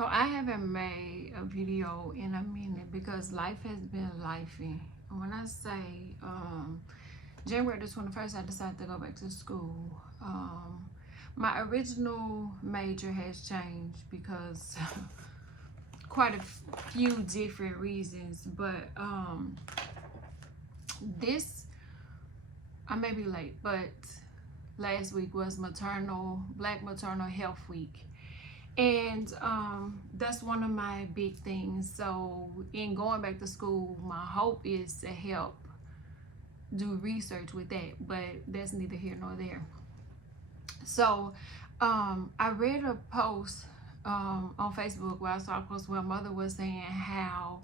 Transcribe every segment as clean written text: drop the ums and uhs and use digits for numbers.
So I haven't made a video in a minute because life has been lifey. When I say January the 21st, I decided to go back to school. My original major has changed because quite a few different reasons, but this, I may be late, but last week was Black Maternal Health Week. And that's one of my big things. So in going back to school, my hope is to help do research with that, but that's neither here nor there. So I read a post on Facebook where I saw a post where a mother was saying how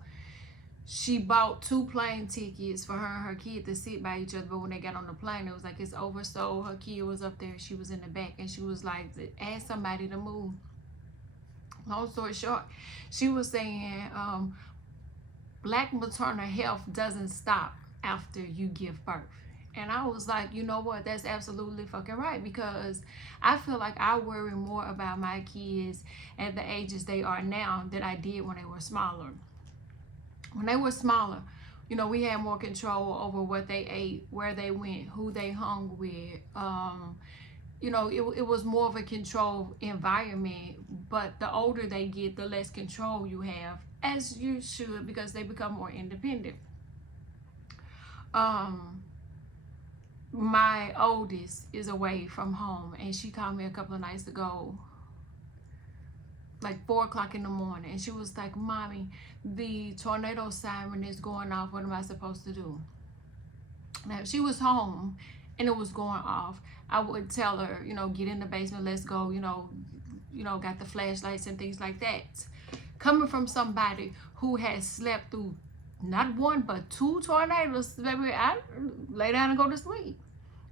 she bought 2 plane tickets for her and her kid to sit by each other, but when they got on the plane, it was like it's over. So her kid was up there, she was in the back, and she was like, ask somebody to move. Long story short, she was saying Black maternal health doesn't stop after you give birth. And I was like, you know what, that's absolutely fucking right, because I feel like I worry more about my kids at the ages they are now than I did when they were smaller. When they were smaller, you know, we had more control over what they ate, where they went, who they hung with. You know, it was more of a controlled environment, but the older they get, the less control you have, as you should, because they become more independent. My oldest is away from home, and she called me a couple of nights ago, like 4 o'clock in the morning, and she was like, Mommy, the tornado siren is going off. What am I supposed to do? Now, if she was home and it was going off, I would tell her, you know, get in the basement, let's go, you know, got the flashlights and things like that. Coming from somebody who has slept through not 1 but 2 tornadoes, baby, I lay down and go to sleep.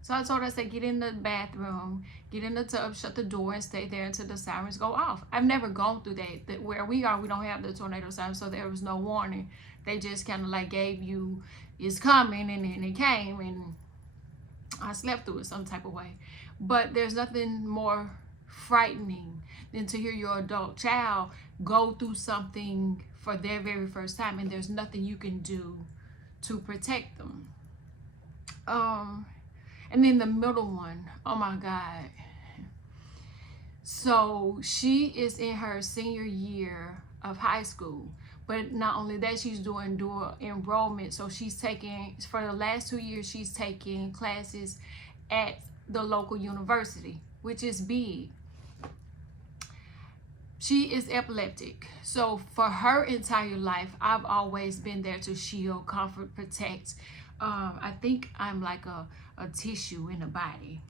So I told her, I said, get in the bathroom, get in the tub, shut the door, and stay there until the sirens go off. I've never gone through that. Where we are, we don't have the tornado siren, so there was no warning. They just kind of like gave you, it's coming, and then it came, and I slept through it some type of way. But there's nothing more frightening than to hear your adult child go through something for their very first time, and there's nothing you can do to protect them. And then the middle one, oh my God. So she is in her senior year of high school. But not only that, she's doing dual enrollment. So she's taking, for the last 2 years, she's taking classes at the local university, which is big. She is epileptic. So for her entire life, I've always been there to shield, comfort, protect. I think I'm like a tissue in the body.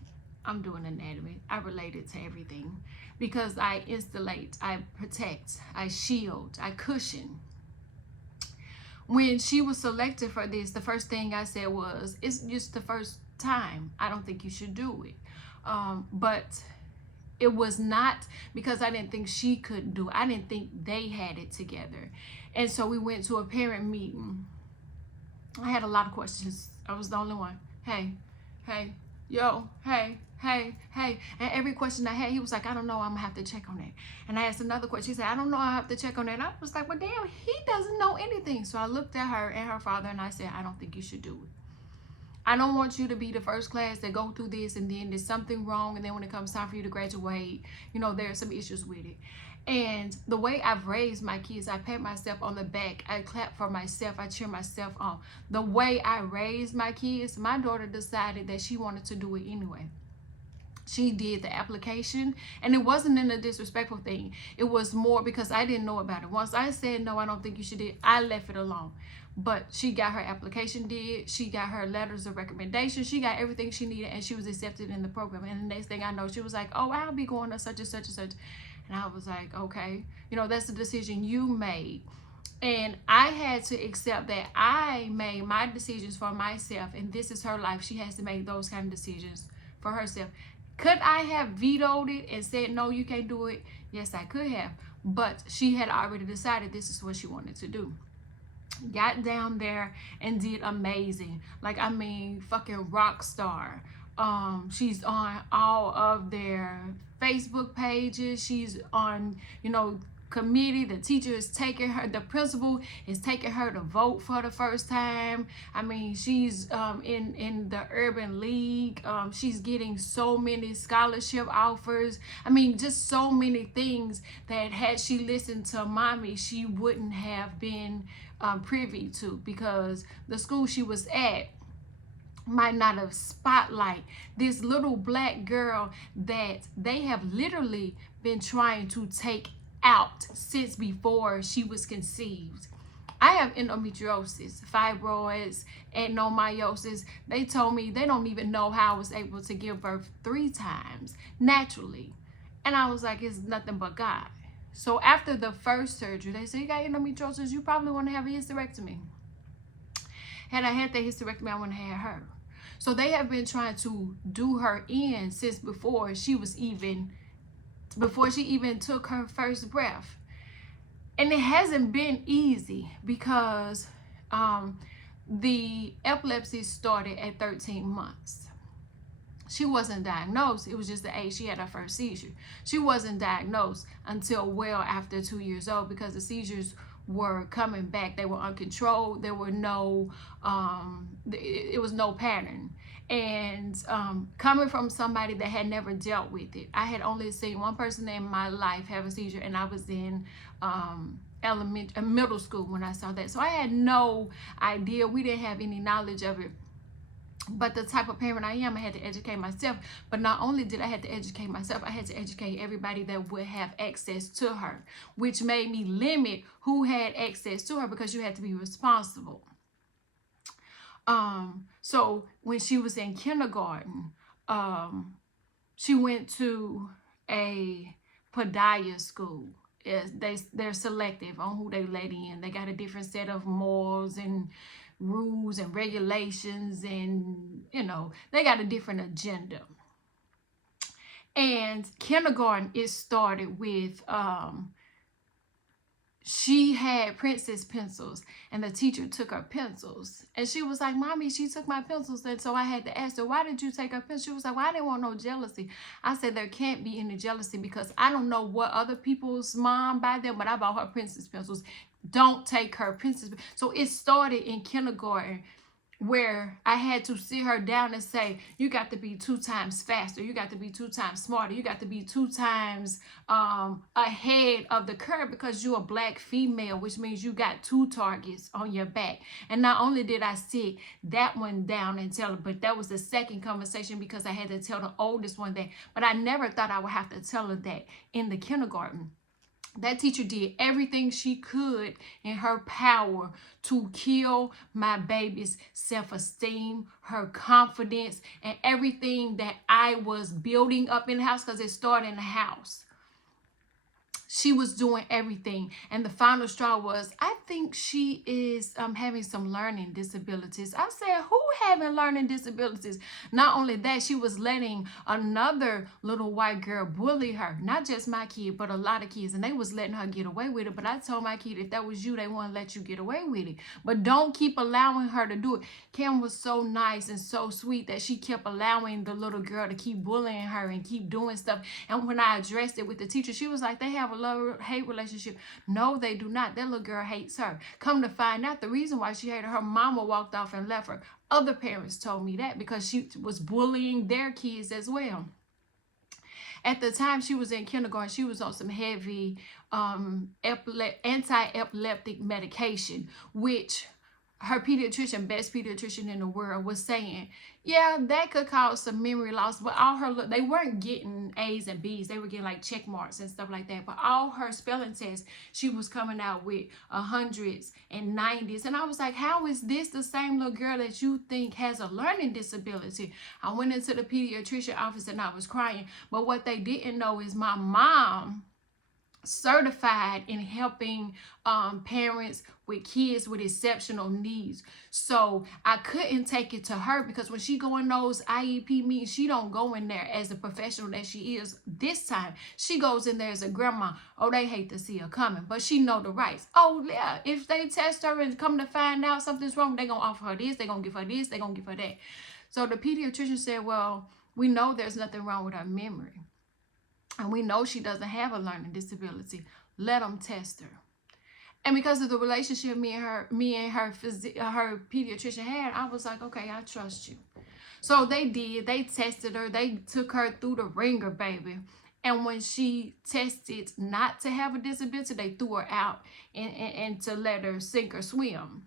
I'm doing anatomy. I relate it to everything because I insulate, I protect, I shield, I cushion. When she was selected for this, the first thing I said was, it's just the first time. I don't think you should do it. But it was not because I didn't think she could do it. I didn't think they had it together. And so we went to a parent meeting. I had a lot of questions. I was the only one. Hey, yo, hey. And every question I had, he was like, I don't know, I'm gonna have to check on that. And I asked another question. He said, I don't know, I have to check on that. And I was like, well, damn, he doesn't know anything. So I looked at her and her father and I said, I don't think you should do it. I don't want you to be the first class that go through this and then there's something wrong, and then when it comes time for you to graduate, you know, there are some issues with it. And the way I've raised my kids, I pat myself on the back, I clap for myself, I cheer myself on. The way I raised my kids, my daughter decided that she wanted to do it anyway. She did the application, and it wasn't in a disrespectful thing. It was more because I didn't know about it. Once I said, no, I don't think you should do it, I left it alone. But she got her application did, she got her letters of recommendation, she got everything she needed, and she was accepted in the program. And the next thing I know, she was like, oh, I'll be going to such and such and such. And I was like, okay, you know, that's the decision you made. And I had to accept that I made my decisions for myself, and this is her life. She has to make those kind of decisions for herself. Could I have vetoed it and said, no, you can't do it? Yes, I could have. But she had already decided this is what she wanted to do. Got down there and did amazing. Like, I mean, fucking rock star. She's on all of their Facebook pages. She's on, you know, committee. The teacher is taking her, the principal is taking her to vote for the first time. I mean, she's in the urban league. She's getting so many scholarship offers. I mean, just so many things that had she listened to mommy, she wouldn't have been privy to, because the school she was at might not have spotlight this little black girl that they have literally been trying to take out since before she was conceived. I have endometriosis, fibroids, adenomyosis. They told me they don't even know how I was able to give birth 3 times naturally. And I was like, it's nothing but God. So after the first surgery, they said, you got endometriosis, you probably want to have a hysterectomy. Had I had that hysterectomy, I wouldn't have had her. So they have been trying to do her in since before she even took her first breath. And it hasn't been easy, because the epilepsy started at 13 months. She wasn't diagnosed. It was just the age she had her first seizure. She wasn't diagnosed until well after 2 years old, because the seizures were coming back. They were uncontrolled. There were no, it was no pattern. And coming from somebody that had never dealt with it, I had only seen one person in my life have a seizure, and I was in middle school when I saw that. So I had no idea. We didn't have any knowledge of it. But the type of parent I am, I had to educate myself. But not only did I have to educate myself, I had to educate everybody that would have access to her, which made me limit who had access to her, because you had to be responsible. So when she was in kindergarten, she went to a podiatry school. They're selective on who they let in. They got a different set of morals and rules and regulations, and they got a different agenda. And kindergarten, it started with she had princess pencils, and the teacher took her pencils, and she was like, mommy, she took my pencils. And so I had to ask her, why did you take her pencils? She was like, well, I didn't want no jealousy. I said, there can't be any jealousy, because I don't know what other people's mom buy them, but I bought her princess pencils. Don't take her princess. So it started in kindergarten, where I had to sit her down and say, you got to be 2 times faster. You got to be 2 times smarter. You got to be 2 times ahead of the curve, because you're a black female, which means you got 2 targets on your back. And not only did I sit that one down and tell her, but that was the second conversation, because I had to tell the oldest one that. But I never thought I would have to tell her that in the kindergarten. That teacher did everything she could in her power to kill my baby's self-esteem, her confidence, and everything that I was building up in the house, because it started in the house. She was doing everything. And the final straw was, I think she is having some learning disabilities. I said, who having learning disabilities? Not only that, she was letting another little white girl bully her. Not just my kid, but a lot of kids. And they was letting her get away with it. But I told my kid, if that was you, they wouldn't let you get away with it. But don't keep allowing her to do it. Kim was so nice and so sweet that she kept allowing the little girl to keep bullying her and keep doing stuff. And when I addressed it with the teacher, she was like, they have a love-hate relationship. No, they do not. That little girl hates her. Come to find out, the reason why she hated her mama walked off and left her. Other parents told me that, because she was bullying their kids as well. At the time she was in kindergarten, she was on some heavy anti-epileptic medication, which her pediatrician, best pediatrician in the world, was saying, yeah, that could cause some memory loss. But all her, they weren't getting A's and B's. They were getting like check marks and stuff like that. But all her spelling tests, she was coming out with 100s and 90s. And I was like, how is this the same little girl that you think has a learning disability? I went into the pediatrician office and I was crying. But what they didn't know is my mom certified in helping parents with kids with exceptional needs. So I couldn't take it to her, because when she go in those IEP meetings, she don't go in there as a professional that she is this time. She goes in there as a grandma. Oh, they hate to see her coming, but she know the rights. Oh yeah, if they test her and come to find out something's wrong, they gonna offer her this, they gonna give her this, they gonna give her that. So the pediatrician said, well, we know there's nothing wrong with her memory, and we know she doesn't have a learning disability. Let them test her. And because of the relationship me and her her pediatrician had, I was like, okay, I trust you. So they did. They tested her. They took her through the ringer, baby. And when she tested not to have a disability, they threw her out and to let her sink or swim.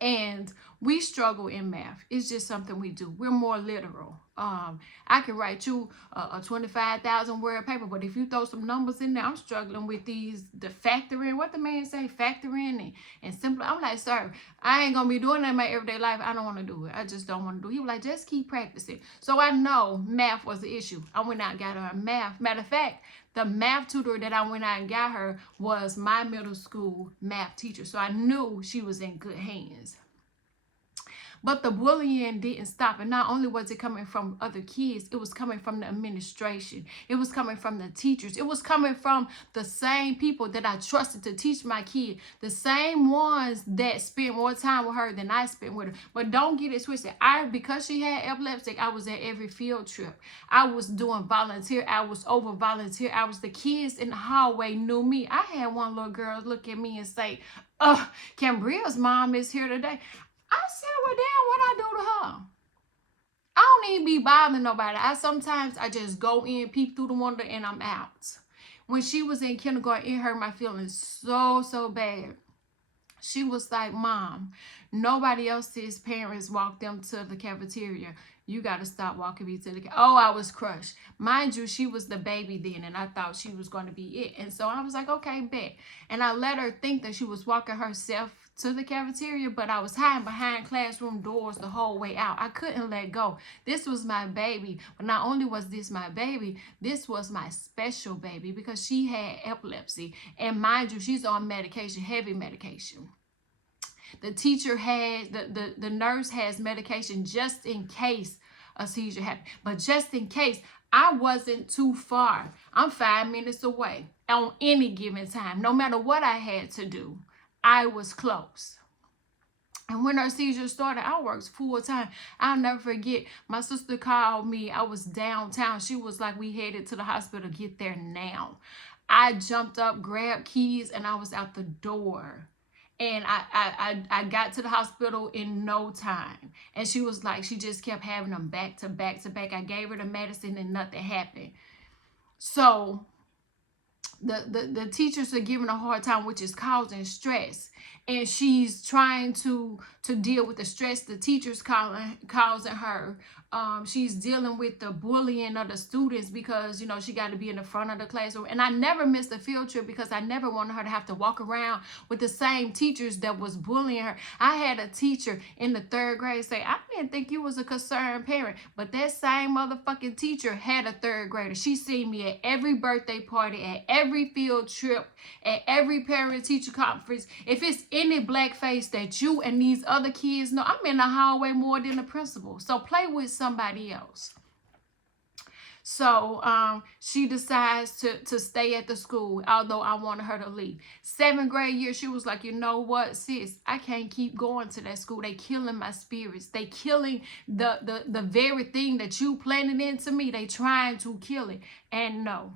And we struggle in math. It's just something we do. We're more literal. I can write you a 25,000 word paper, but if you throw some numbers in there, I'm struggling with the factoring. What the man say, factoring and simple. I'm like, sir, I ain't gonna be doing that in my everyday life. I don't want to do it. I just don't want to do it. He was like, just keep practicing. So I know math was the issue. I went out and got her a math. Matter of fact, the math tutor that I went out and got her was my middle school math teacher. So I knew she was in good hands. But the bullying didn't stop. And not only was it coming from other kids, it was coming from the administration. It was coming from the teachers. It was coming from the same people that I trusted to teach my kid. The same ones that spent more time with her than I spent with her. But don't get it twisted. Because she had epilepsy, I was at every field trip. I was doing volunteer. I was over volunteer. I was the kids in the hallway knew me. I had one little girl look at me and say, Cambria's mom is here today. I said, well, damn, what I do to her? I don't even be bothering nobody. Sometimes I just go in, peep through the window, and I'm out. When she was in kindergarten, it hurt my feelings so bad. She was like, Mom, nobody else's parents walked them to the cafeteria. You got to stop walking me to the Oh, I was crushed. Mind you, she was the baby then, and I thought she was going to be it. And so I was like, okay, bet. And I let her think that she was walking herself to the cafeteria, but I was hiding behind classroom doors the whole way out. I couldn't let go. This was my baby. But not only was this my baby, this was my special baby because she had epilepsy. And mind you, she's on medication, heavy medication. The teacher had, the nurse has medication just in case a seizure happened. But just in case, I wasn't too far. I'm 5 minutes away on any given time. No matter what I had to do, I was close. And when her seizure started, I worked full time. I'll never forget. My sister called me. I was downtown. She was like, we headed to the hospital. Get there now. I jumped up, grabbed keys, and I was out the door. And I got to the hospital in no time. And she was like, she just kept having them back to back to back. I gave her the medicine and nothing happened. So the teachers are giving a hard time, which is causing stress. And she's trying to deal with the stress the teachers causing her. She's dealing with the bullying of the students because, you know, she got to be in the front of the classroom. And I never missed a field trip because I never wanted her to have to walk around with the same teachers that was bullying her. I had a teacher in the 3rd grade say, I didn't think you was a concerned parent. But that same motherfucking teacher had a 3rd grader. She seen me at every birthday party, at every field trip, at every parent-teacher conference. If it's any black face that you and these other kids know, I'm in the hallway more than the principal. So play with somebody else. So she decides to stay at the school, although I wanted her to leave. 7th grade year, she was like, you know what, sis, I can't keep going to that school. They killing my spirits. They killing the very thing that you planted into me. They trying to kill it. And no,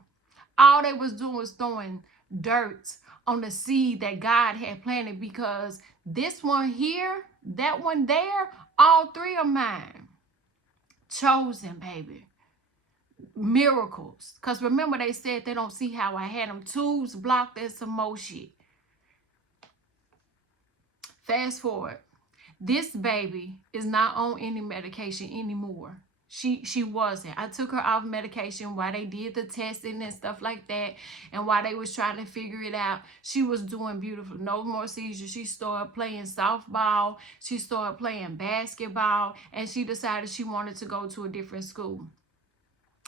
all they was doing was throwing dirt on the seed that God had planted, because this one here, that one there, all 3 of mine. Chosen, baby. Miracles. Because remember, they said they don't see how I had them tubes blocked and some more shit. Fast forward. This baby is not on any medication anymore. She wasn't. I took her off medication while they did the testing and stuff like that. And while they was trying to figure it out, she was doing beautiful. No more seizures. She started playing softball. She started playing basketball. And she decided she wanted to go to a different school.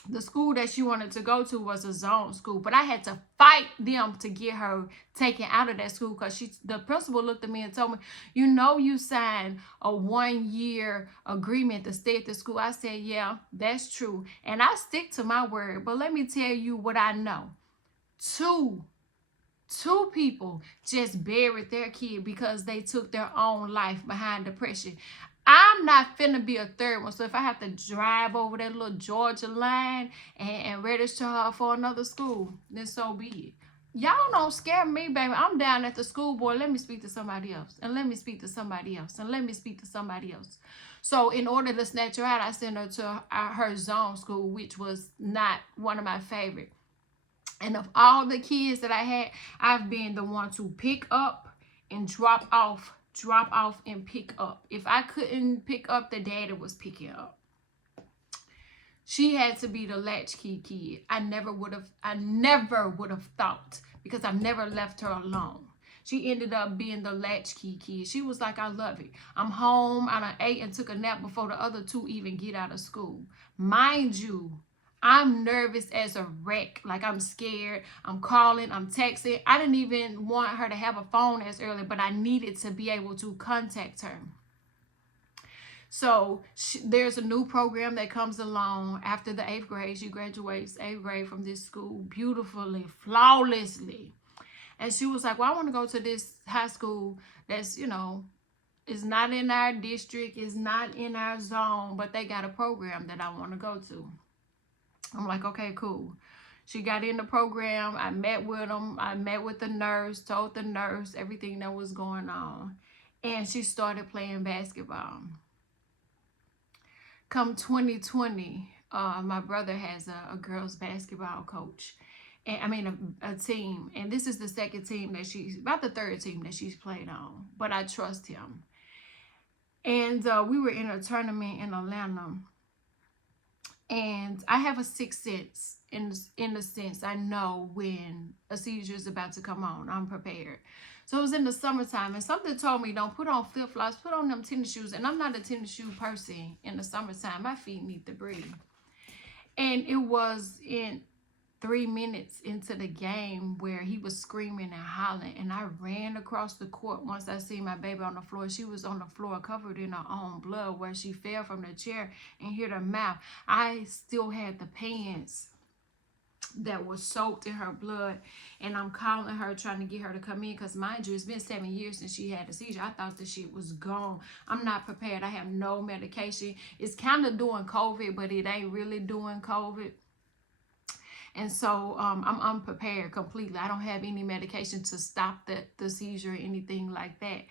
The school that she wanted to go to was a zone school, but I had to fight them to get her taken out of that school because the principal looked at me and told me, you know, you signed a 1-year agreement to stay at the school. I said, yeah, that's true. And I stick to my word, but let me tell you what I know. Two people just buried their kid because they took their own life behind depression. I'm not finna be a 3rd one. So if I have to drive over that little Georgia line and register her for another school, then so be it. Y'all don't scare me, baby. I'm down at the school board. Let me speak to somebody else. And let me speak to somebody else. And let me speak to somebody else. So in order to snatch her out, I sent her to her zone school, which was not one of my favorite. And of all the kids that I had, I've been the one to pick up and drop off and pick up. If I couldn't pick up, the daddy was picking up. She had to be the latchkey kid. I never would have thought, because I've never left her alone. She ended up being the latchkey kid. She was like, I love it. I'm home. I ate and took a nap before the other two even get out of school. Mind you, I'm nervous as a wreck. Like, I'm scared. I'm calling. I'm texting. I didn't even want her to have a phone as early, but I needed to be able to contact her. So there's a new program that comes along after the 8th grade. She graduates 8th grade from this school beautifully, flawlessly. And she was like, well, I want to go to this high school that's, is not in our district, is not in our zone, but they got a program that I want to go to. I'm like, okay, cool. She got in the program. I met with them. I met with the nurse, told the nurse everything that was going on. And she started playing basketball. Come 2020, my brother has a girls basketball coach. And I mean, a team. And this is the second team that about the third team that she's played on. But I trust him. And we were in a tournament in Atlanta. And I have a sixth sense in the sense I know when a seizure is about to come on. I'm prepared. So it was in the summertime, and something told me, don't put on flip-flops, put on them tennis shoes. And I'm not a tennis shoe person in the summertime. My feet need to breathe. And it was in 3 minutes into the game where he was screaming and hollering, and I ran across the court. Once I seen my baby on the floor, she was on the floor covered in her own blood where she fell from the chair and hit her mouth. I still had the pants that was soaked in her blood, and I'm calling her, trying to get her to come in, because mind you, it's been 7 years since she had a seizure. I thought the shit was gone. I'm not prepared. I have no medication. It's kind of doing COVID, but it ain't really doing COVID. And so I'm unprepared completely. I don't have any medication to stop the seizure or anything like that.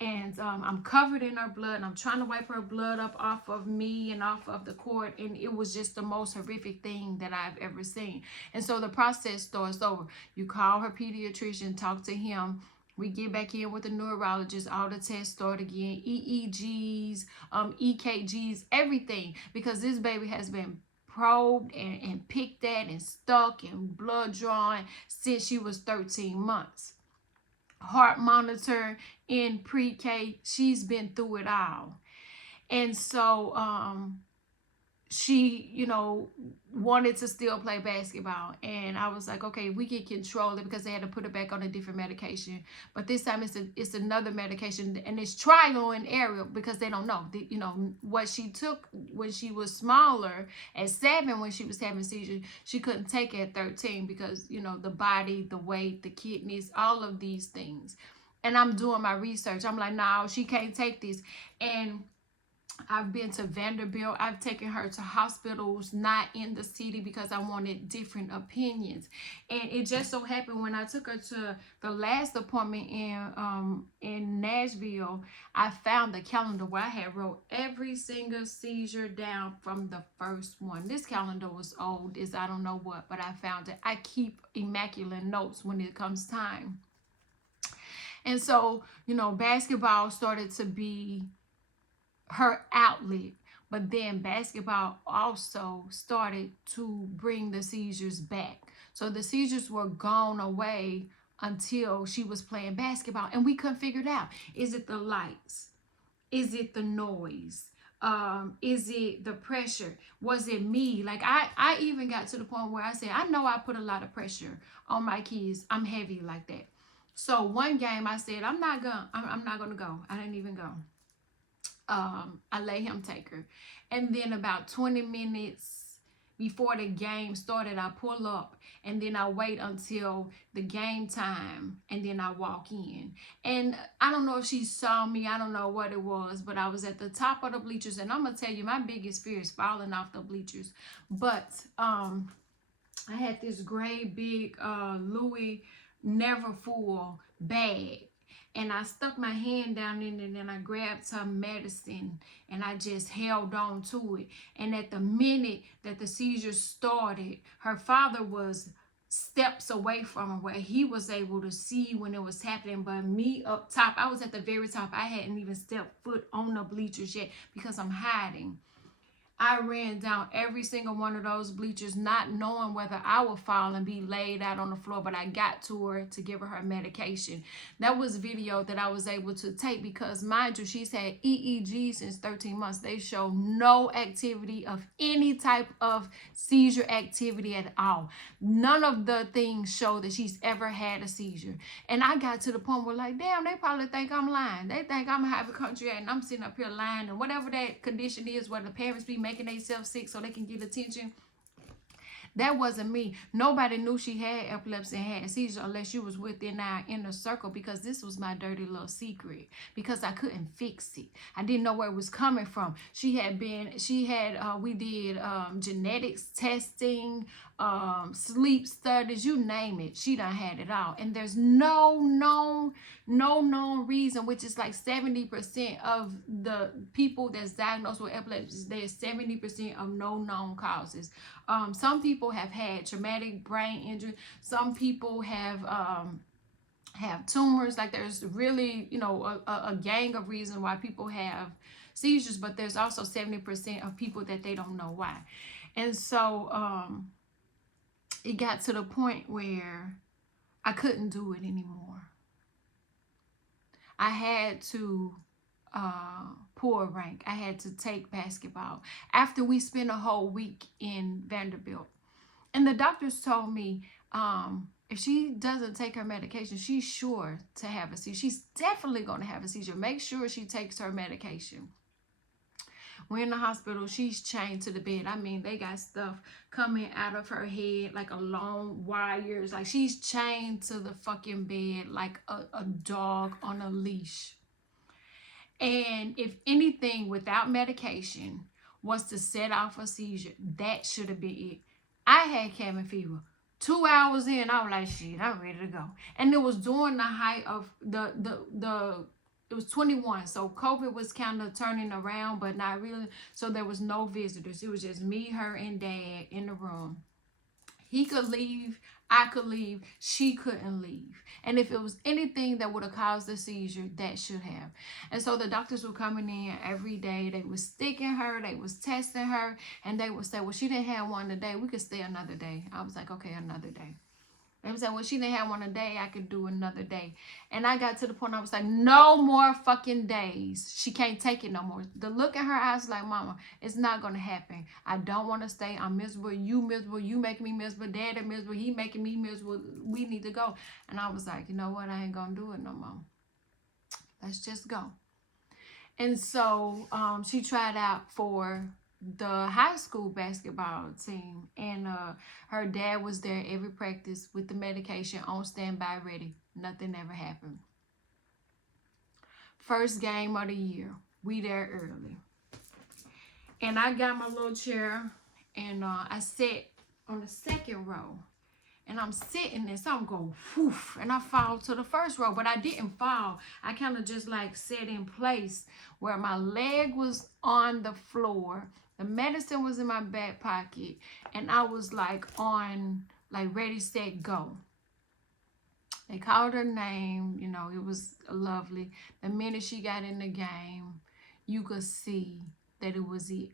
And I'm covered in her blood, and I'm trying to wipe her blood up off of me and off of the court. And it was just the most horrific thing that I've ever seen. And so the process starts over. You call her pediatrician, talk to him. We get back in with the neurologist. All the tests start again. EEGs, EKGs, everything. Because this baby has been probed and picked at and stuck and blood drawn since she was 13 months. Heart monitor in pre-K. She's been through it all. And so she, wanted to still play basketball. And I was like, okay, we can control it, because they had to put her back on a different medication. But this time it's another medication, and it's trial and error, because they don't know. What she took when she was smaller at 7, when she was having seizures, she couldn't take it at 13 because, the body, the weight, the kidneys, all of these things. And I'm doing my research. I'm like, no, she can't take this. And I've been to Vanderbilt. I've taken her to hospitals not in the city because I wanted different opinions. And it just so happened when I took her to the last appointment in Nashville, I found the calendar where I had wrote every single seizure down from the first one. This calendar was old as I don't know what, but I found it. I keep immaculate notes when it comes time. And so, basketball started to be her outlet, but then basketball also started to bring the seizures back. So the seizures were gone away until she was playing basketball, and we couldn't figure it out. Is it the lights? Is it the noise? Is it the pressure? Was it me? Like I even got to the point where I said, I know I put a lot of pressure on my kids. I'm heavy like that. So one game I said, I'm not gonna go. I didn't even go. I let him take her. And then about 20 minutes before the game started, I pull up, and then I wait until the game time, and then I walk in. And I don't know if she saw me. I don't know what it was, but I was at the top of the bleachers. And I'm going to tell you, my biggest fear is falling off the bleachers. But I had this gray big Louis never full bag. And I stuck my hand down in it and I grabbed some medicine and I just held on to it. And at the minute that the seizure started, her father was steps away from her where he was able to see when it was happening. But me up top, I was at the very top. I hadn't even stepped foot on the bleachers yet because I'm hiding. I ran down every single one of those bleachers, not knowing whether I would fall and be laid out on the floor, but I got to her to give her medication. That was video that I was able to take because, mind you, she's had EEG since 13 months. They show no activity of any type of seizure activity at all. None of the things show that she's ever had a seizure. And I got to the point where, like, damn, they probably think I'm lying. They think I'm a hypochondriac and I'm sitting up here lying, and whatever that condition is where the parents be making themselves sick so they can get attention. That wasn't me. Nobody knew she had epilepsy and had seizure unless you was within our inner circle, because this was my dirty little secret, because I couldn't fix it. I didn't know where it was coming from. We did genetics testing, sleep studies, you name it. She done had it all. And there's no known reason, which is like 70% of the people that's diagnosed with epilepsy, there's 70% of no known causes. Some people have had traumatic brain injury. Some people have tumors. Like, there's really, a gang of reasons why people have seizures, but there's also 70% of people that they don't know why. And so it got to the point where I couldn't do it anymore. I had to pull rank. I had to take basketball after we spent a whole week in Vanderbilt. And the doctors told me if she doesn't take her medication, she's sure to have a seizure. She's definitely going to have a seizure. Make sure she takes her medication. We're in the hospital. She's chained to the bed. I mean, they got stuff coming out of her head, like a long wires. Like, she's chained to the fucking bed like a dog on a leash. And if anything, without medication, was to set off a seizure, that should have been it. I had cabin fever. 2 hours in, I was like, shit, I'm ready to go. And it was during the height of it was 21. So COVID was kind of turning around, but not really. So there was no visitors. It was just me, her, and Dad in the room. He could leave. I could leave. She couldn't leave. And if it was anything that would have caused a seizure, that should have. And so the doctors were coming in every day. They was sticking her. They was testing her. And they would say, well, she didn't have one today. We could stay another day. I was like, okay, another day. They would say, well, she didn't have one a day. I could do another day. And I got to the point I was like, no more fucking days. She can't take it no more. The look in her eyes like, mama, it's not going to happen. I don't want to stay. I'm miserable. You miserable. You making me miserable. Dad is miserable. He making me miserable. We need to go. And I was like, you know what? I ain't going to do it no more. Let's just go. And so she tried out for the high school basketball team, and her dad was there every practice with the medication on standby ready. Nothing ever happened. First game of the year, we there early, and I got my little chair, and I sat on the second row, and I'm sitting there, so I'm going whoof, and I fall to the first row, but I didn't fall. I kind of just like sat in place where my leg was on the floor. The medicine was in my back pocket, and I was like on, like, ready, set, go. They called her name, it was lovely. The minute she got in the game, you could see that it was it.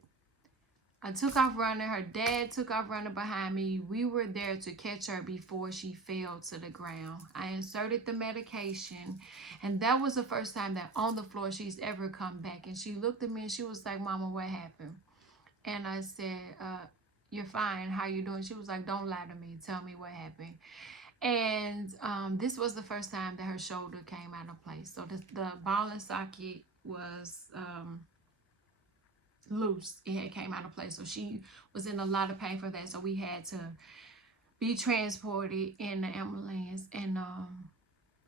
I took off running. Her dad took off running behind me. We were there to catch her before she fell to the ground. I inserted the medication, and that was the first time that on the floor she's ever come back. And she looked at me and she was like, Mama, what happened? And I said, you're fine. How you doing? She was like, don't lie to me. Tell me what happened. And this was the first time that her shoulder came out of place. So the ball and socket was loose. It had came out of place. So she was in a lot of pain for that. So we had to be transported in the ambulance. And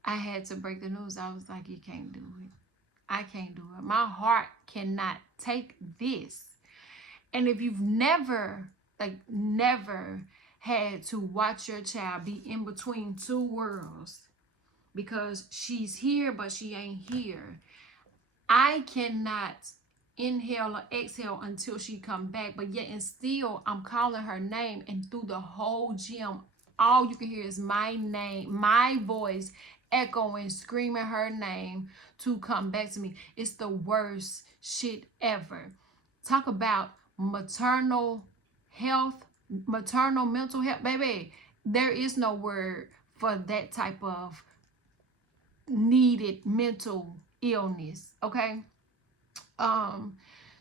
I had to break the news. I was like, you can't do it. I can't do it. My heart cannot take this. And if you've never had to watch your child be in between two worlds because she's here, but she ain't here. I cannot inhale or exhale until she come back, but yet and still I'm calling her name, and through the whole gym all you can hear is my name, my voice echoing, screaming her name to come back to me. It's the worst shit ever. Talk about maternal health, maternal mental health, baby. There is no word for that type of needed mental illness, okay?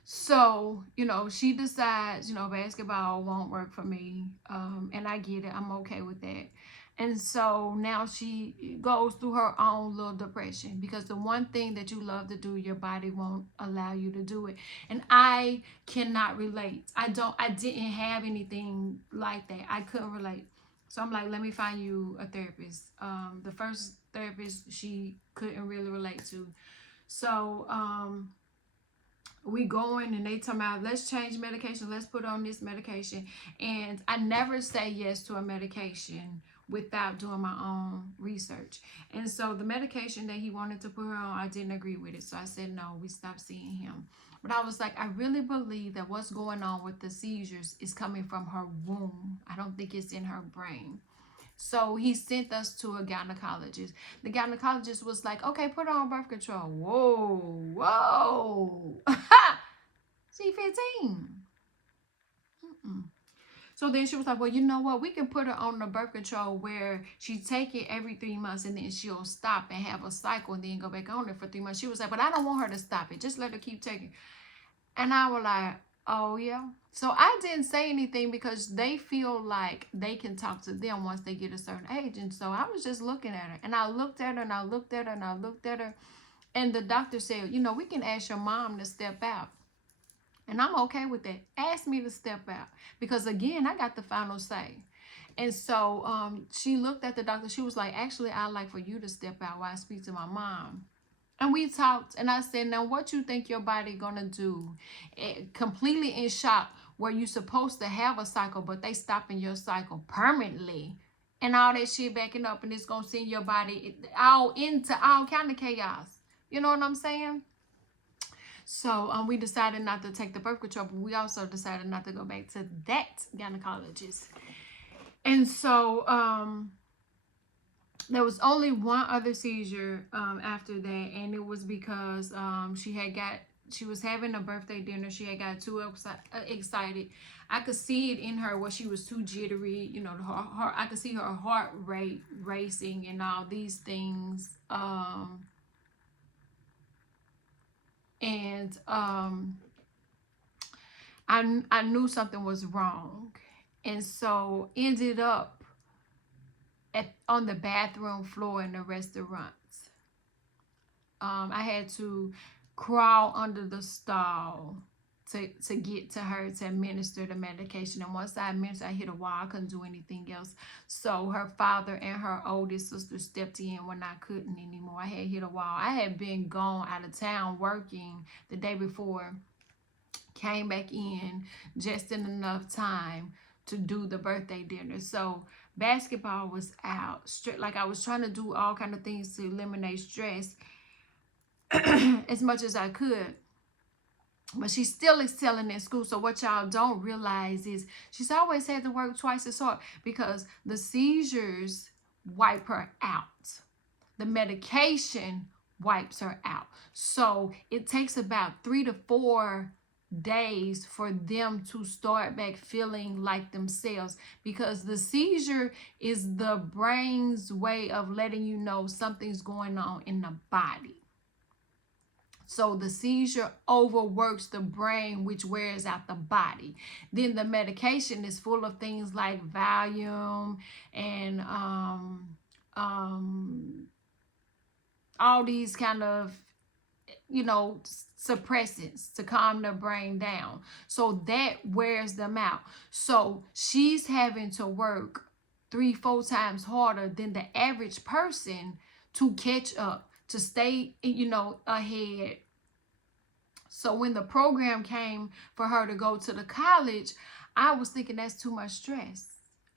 So, she decides, basketball won't work for me. And I get it. I'm okay with that. And so now she goes through her own little depression, because the one thing that you love to do, your body won't allow you to do it. And I cannot relate. I didn't have anything like that. I couldn't relate. So I'm like, let me find you a therapist. The first therapist she couldn't really relate to. So, we going and they talking about, let's change medication, let's put on this medication. And I never say yes to a medication without doing my own research. And so the medication that he wanted to put her on, I didn't agree with it. So I said no, we stopped seeing him. But I was like, I really believe that what's going on with the seizures is coming from her womb. I don't think it's in her brain. So he sent us to a gynecologist. The gynecologist was like, okay, put her on birth control. Whoa. She 15. Mm-mm. So then she was like, well, you know what? We can put her on the birth control where she take it every 3 months and then she'll stop and have a cycle and then go back on it for 3 months. She was like, but I don't want her to stop it. Just let her keep taking. And I was like, oh, yeah. So I didn't say anything because they feel like they can talk to them once they get a certain age. And so I was just looking at her. And I looked at her and I looked at her and I looked at her. And the doctor said, we can ask your mom to step out. And I'm okay with that. Ask me to step out. Because, again, I got the final say. And so she looked at the doctor. She was like, actually, I'd like for you to step out while I speak to my mom. And we talked, and I said, now what you think your body gonna do? Completely in shock, where you supposed to have a cycle, but they stopping your cycle permanently. And all that shit backing up, and it's gonna send your body all into all kind of chaos. You know what I'm saying? So we decided not to take the birth control, but we also decided not to go back to that gynecologist. And so there was only one other seizure after that, and it was because she was having a birthday dinner. She had got too excited. I could see it in her where she was too jittery. I could see her heart rate racing and all these things. And I knew something was wrong, and so ended up on the bathroom floor in the restaurants. I had to crawl under the stall to get to her to administer the medication. And once I administered, I hit a wall. I couldn't do anything else. So her father and her oldest sister stepped in when I couldn't anymore. I had hit a wall. I had been gone out of town working the day before. Came back in just in enough time to do the birthday dinner. So basketball was out. Like, I was trying to do all kind of things to eliminate stress as much as I could. But she's still excelling in school. So what y'all don't realize is she's always had to work twice as hard because the seizures wipe her out. The medication wipes her out. So it takes about 3 to 4 days for them to start back feeling like themselves, because the seizure is the brain's way of letting you know something's going on in the body. So the seizure overworks the brain, which wears out the body. Then the medication is full of things like Valium and all these kind of, suppressants to calm the brain down. So that wears them out. So she's having to work 3-4 times harder than the average person to catch up, to stay, ahead. So when the program came for her to go to the college, I was thinking that's too much stress.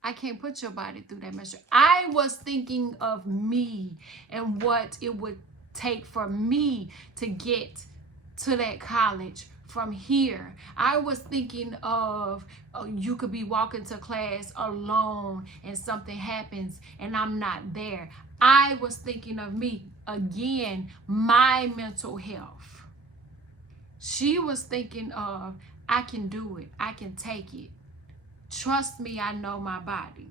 I can't put your body through that menstruation. I was thinking of me and what it would take for me to get to that college from here. I was thinking of you could be walking to class alone and something happens and I'm not there. I was thinking of me, again, my mental health. She was thinking of, I can do it, I can take it. Trust me, I know my body.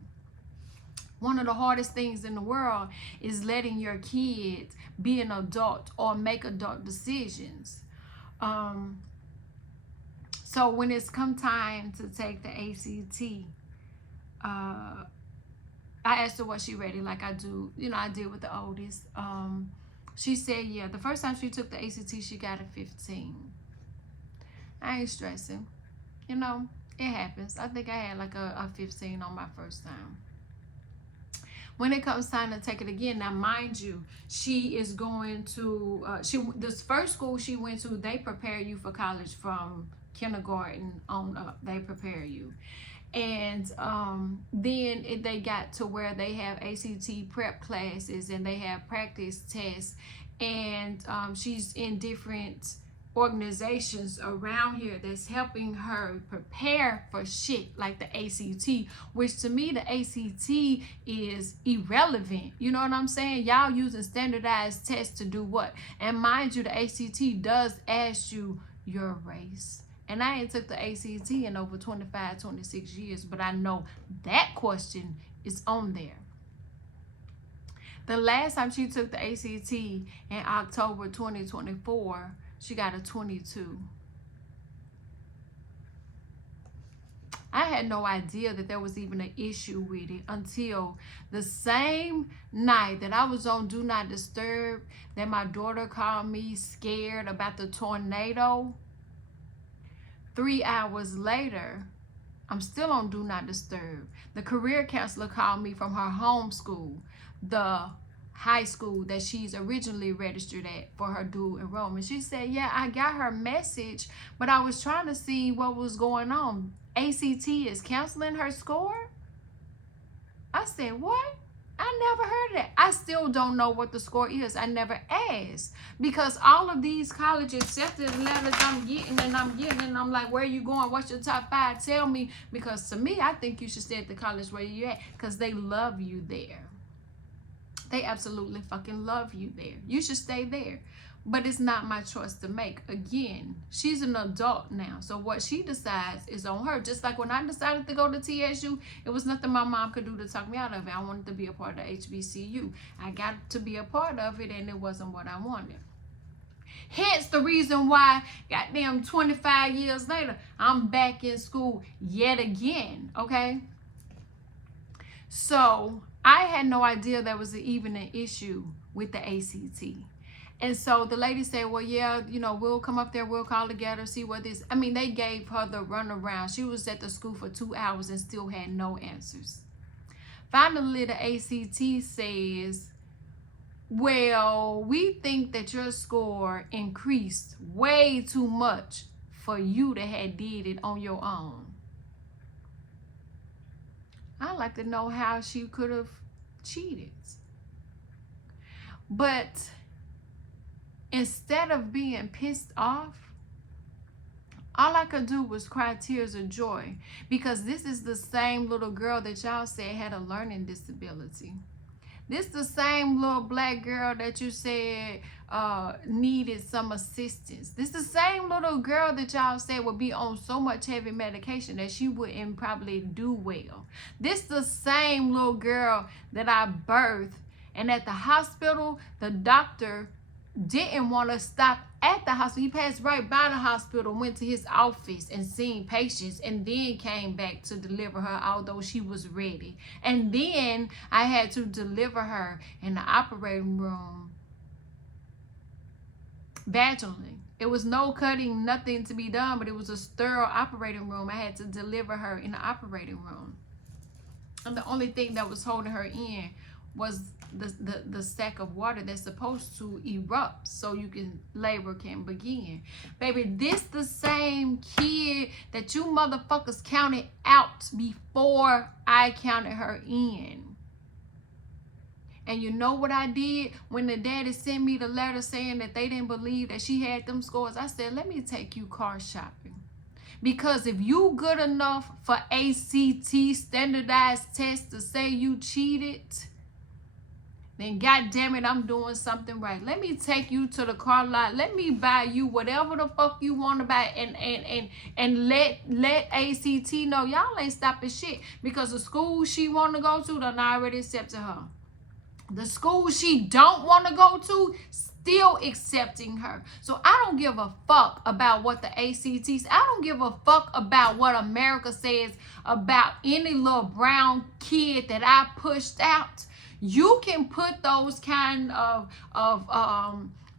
One of the hardest things in the world is letting your kids be an adult or make adult decisions. So when it's come time to take the ACT, I asked her was she ready, like I do, I did with the oldest. She said, yeah. The first time she took the ACT, she got a 15. I ain't stressing. It happens. I think I had like a 15 on my first time. When it comes time to take it again, now mind you, she is going to, this first school she went to, they prepare you for college from kindergarten on up. They prepare you. And then they got to where they have ACT prep classes and they have practice tests. And she's in different organizations around here that's helping her prepare for shit like the ACT, which to me the ACT is irrelevant. You know what I'm saying? Y'all using standardized tests to do what? And mind you, the ACT does ask you your race. And I ain't took the ACT in over 25, 26 years, but I know that question is on there. The last time she took the ACT in October 2024, she got a 22. I had no idea that there was even an issue with it until the same night that I was on Do Not Disturb, that my daughter called me scared about the tornado. 3 hours later, I'm still on Do Not Disturb. The career counselor called me from her home school, the high school that she's originally registered at for her dual enrollment. She said, yeah, I got her message, but I was trying to see what was going on. ACT is canceling her score? I said, what? I never heard of that. I still don't know what the score is. I never asked, because all of these college acceptance letters I'm getting, and I'm like, where are you going? What's your top 5? Tell me, because to me, I think you should stay at the college where you're at, because they love you there. They absolutely fucking love you there. You should stay there. But it's not my choice to make. Again, she's an adult now. So what she decides is on her. Just like when I decided to go to TSU, it was nothing my mom could do to talk me out of it. I wanted to be a part of HBCU. I got to be a part of it, and it wasn't what I wanted. Hence the reason why, goddamn 25 years later, I'm back in school yet again, okay? So I had no idea there was even an issue with the ACT. And so the lady said, well, yeah, we'll come up there, we'll call together, see what this, they gave her the runaround. She was at the school for 2 hours and still had no answers. Finally, the ACT says, well, we think that your score increased way too much for you to have did it on your own. I'd like to know how she could have cheated. But instead of being pissed off, all I could do was cry tears of joy, because this is the same little girl that y'all said had a learning disability. This the same little black girl that you said needed some assistance. This the same little girl that y'all said would be on so much heavy medication that she wouldn't probably do well. This the same little girl that I birthed, and at the hospital, the doctor didn't want to stop at the hospital. He passed right by the hospital, went to his office and seen patients, and then came back to deliver her, although she was ready. And then I had to deliver her in the operating room vaginally. It was no cutting, nothing to be done, but it was a sterile operating room. I had to deliver her in the operating room. And the only thing that was holding her in was the sack of water that's supposed to erupt so labor can begin. Baby, this the same kid that you motherfuckers counted out before I counted her in. And you know what I did when the daddy sent me the letter saying that they didn't believe that she had them scores? I said, let me take you car shopping. Because if you good enough for ACT standardized tests to say you cheated, then God damn it, I'm doing something right. Let me take you to the car lot. Let me buy you whatever the fuck you want to buy, and let ACT know y'all ain't stopping shit, because the school she want to go to done already accepted her. The school she don't want to go to still accepting her. So I don't give a fuck about what the ACTs, I don't give a fuck about what America says about any little brown kid that I pushed out. You can put those kind of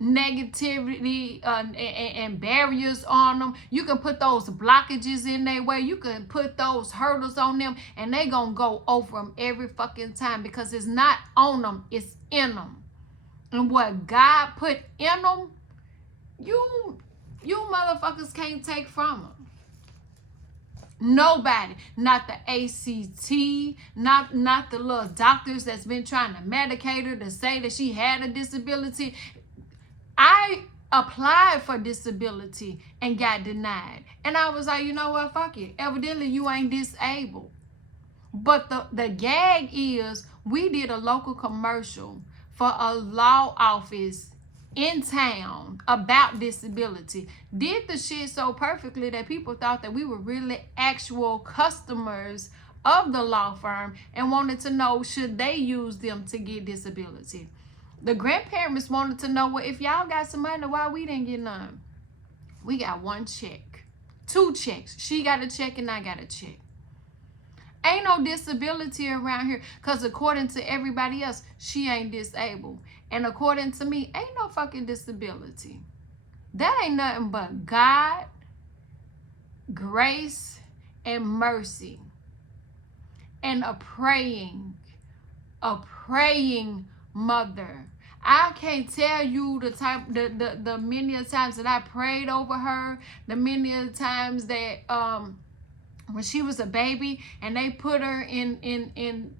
negativity and barriers on them. You can put those blockages in their way. You can put those hurdles on them, and they gonna go over them every fucking time, because it's not on them, it's in them. And what God put in them, you motherfuckers can't take from them. Nobody, not the ACT, not the little doctors that's been trying to medicate her to say that she had a disability. I applied for disability and got denied. And I was like, you know what, fuck it. Evidently you ain't disabled. But the gag is, we did a local commercial for a law office in town about disability. Did the shit so perfectly that people thought that we were really actual customers of the law firm and wanted to know, should they use them to get disability. The grandparents wanted to know, well, if y'all got some money, why we didn't get none? We got one check, 2 checks. She got a check and I got a check. Ain't no disability around here, because according to everybody else, she ain't disabled. And according to me, ain't no fucking disability. That ain't nothing but God, grace, and mercy. And a praying mother. I can't tell you the many times that I prayed over her, the many times that when she was a baby and they put her in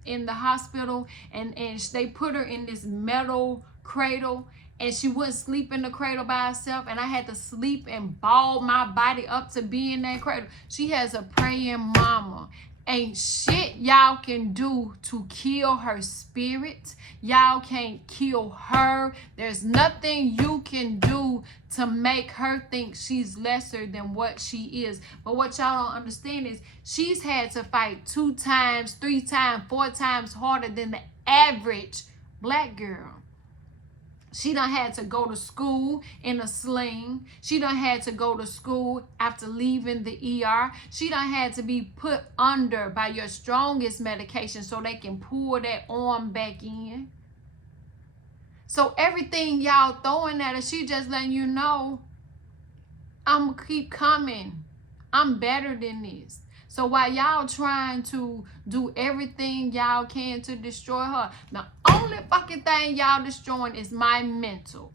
the hospital, and they put her in this metal cradle, and she wouldn't sleep in the cradle by herself, and I had to sleep and ball my body up to be in that cradle. She has a praying mama. Ain't shit y'all can do to kill her spirit. Y'all can't kill her. There's nothing you can do to make her think she's lesser than what she is. But what y'all don't understand is she's had to fight 2 times, 3 times, 4 times harder than the average black girl. She done had to go to school in a sling. She done had to go to school after leaving the ER. She done had to be put under by your strongest medication so they can pull that arm back in. So everything y'all throwing at her, she just letting you know, I'm gonna keep coming. I'm better than this. So while y'all trying to do everything y'all can to destroy her, the only fucking thing y'all destroying is my mental.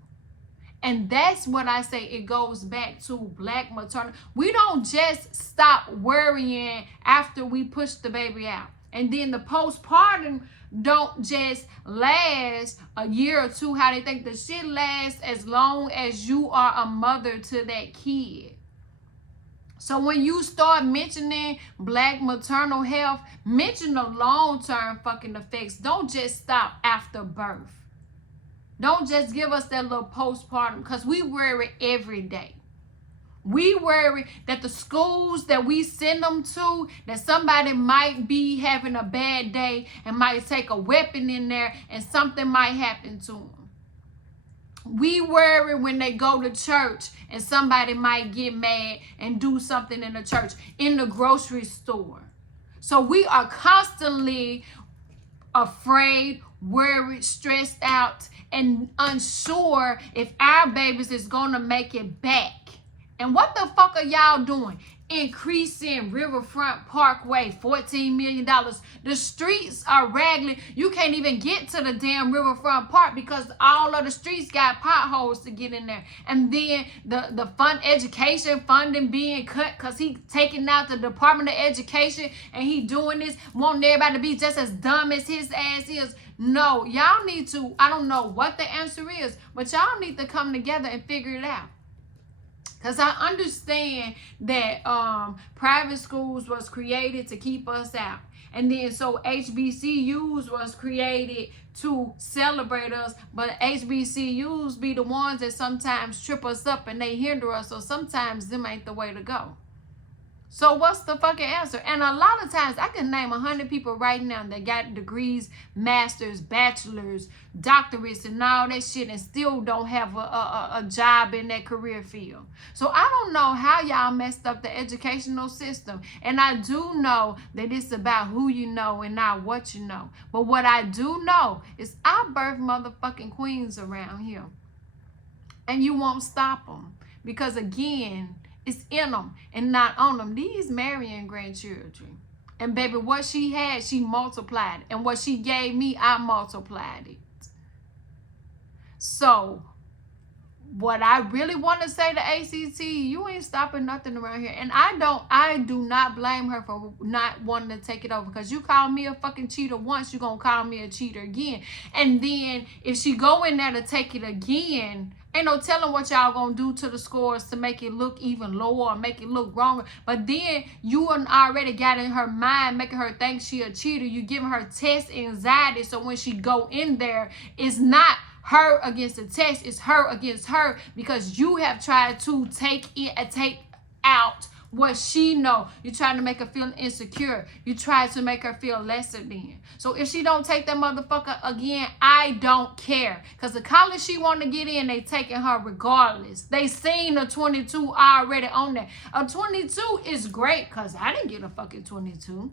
And that's what I say, it goes back to Black maternal. We don't just stop worrying after we push the baby out. And then the postpartum don't just last a year or 2, how they think the shit lasts as long as you are a mother to that kid. So when you start mentioning Black maternal health, mention the long-term fucking effects. Don't just stop after birth. Don't just give us that little postpartum, because we worry every day. We worry that the schools that we send them to, that somebody might be having a bad day and might take a weapon in there and something might happen to them. We worry when they go to church and somebody might get mad and do something in the church, in the grocery store. So we are constantly afraid, worried, stressed out, and unsure if our babies is going to make it back. And what the fuck are y'all doing? increasing Riverfront Parkway, $14 million. The streets are raggedy. You can't even get to the damn Riverfront Park because all of the streets got potholes to get in there. And then the education funding being cut because he taking out the Department of Education and he doing this, wanting everybody to be just as dumb as his ass is. No, y'all need to, I don't know what the answer is, but y'all need to come together and figure it out. Because I understand that private schools was created to keep us out. And then so HBCUs was created to celebrate us. But HBCUs be the ones that sometimes trip us up and they hinder us. So sometimes them ain't the way to go. So what's the fucking answer? And a lot of times I can name 100 people right now that got degrees, masters, bachelors, doctorates, and all that shit, and still don't have a job in that career field. So I don't know how y'all messed up the educational system. And I do know that it's about who you know and not what you know. But what I do know is I birth motherfucking queens around here. And you won't stop them. Because again, it's in them and not on them. These marrying grandchildren. And baby, what she had, she multiplied. And what she gave me, I multiplied it. So, what I really want to say to ACT, you ain't stopping nothing around here. And I do not blame her for not wanting to take it over. Because you call me a fucking cheater once, you going to call me a cheater again. And then, if she go in there to take it again, ain't no telling what y'all gonna do to the scores to make it look even lower or make it look wrong. But then you already got in her mind, making her think she a cheater. You giving her test anxiety. So when she go in there, it's not her against the test, it's her against her, because you have tried to take out what she know. You're trying to make her feel insecure. You try to make her feel lesser than. So if she don't take that motherfucker again, I don't care. Because the college she want to get in, they taking her regardless. They seen a 22 already on there. A 22 is great because I didn't get a fucking 22.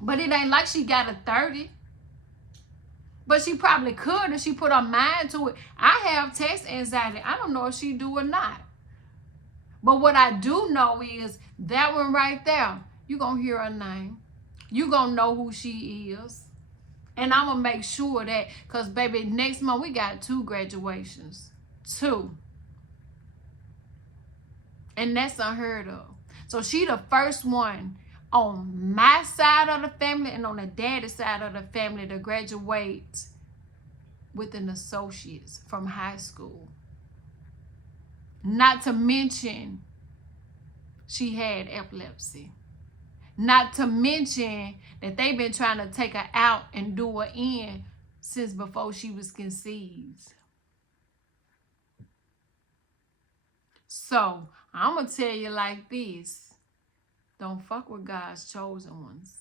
But it ain't like she got a 30. But she probably could if she put her mind to it. I have test anxiety. I don't know if she do or not. But what I do know is that one right there, you going to hear her name. You going to know who she is. And I'm going to make sure that, because, baby, next month we got 2 graduations. 2. And that's unheard of. So she the first one on my side of the family and on the daddy side of the family to graduate with an associate's from high school. Not to mention, she had epilepsy. Not to mention that they've been trying to take her out and do her in since before she was conceived. So, I'm going to tell you like this. Don't fuck with God's chosen ones.